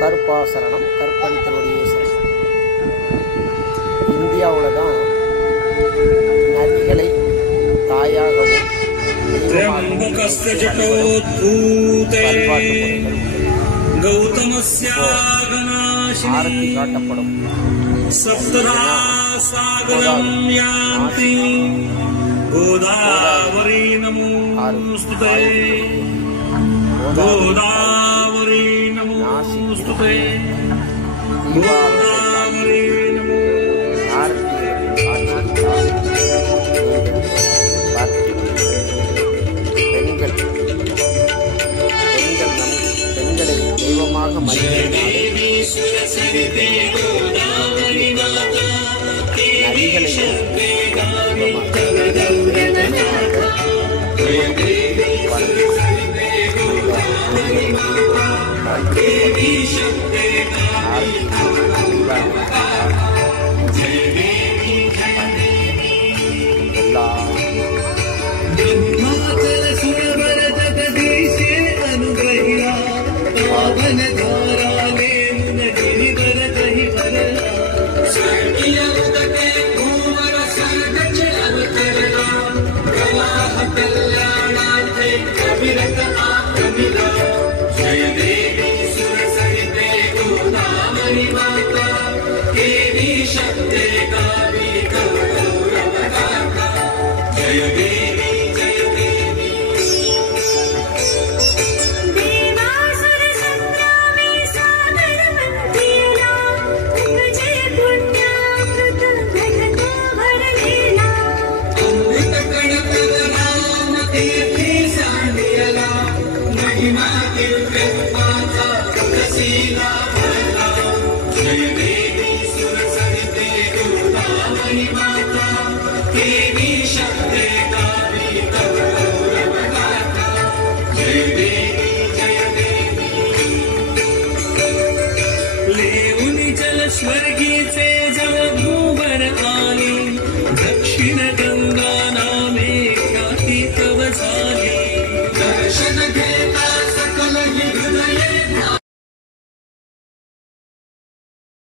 கருப்பாசரணம் கற்பணித்தனுடைய சரணம். இந்தியாவில் தான் நதிகளை தாயாகவும் ஆரத்தி காட்டப்படும். गोदावरी नमोस्तुते गोदावरी नमोस्तुते गोदावरी नमो பெண்களை தெய்வமாக स्वर्गीचे जलभूवर आली दक्षिण गंगा नामे ख्याती तव झाली.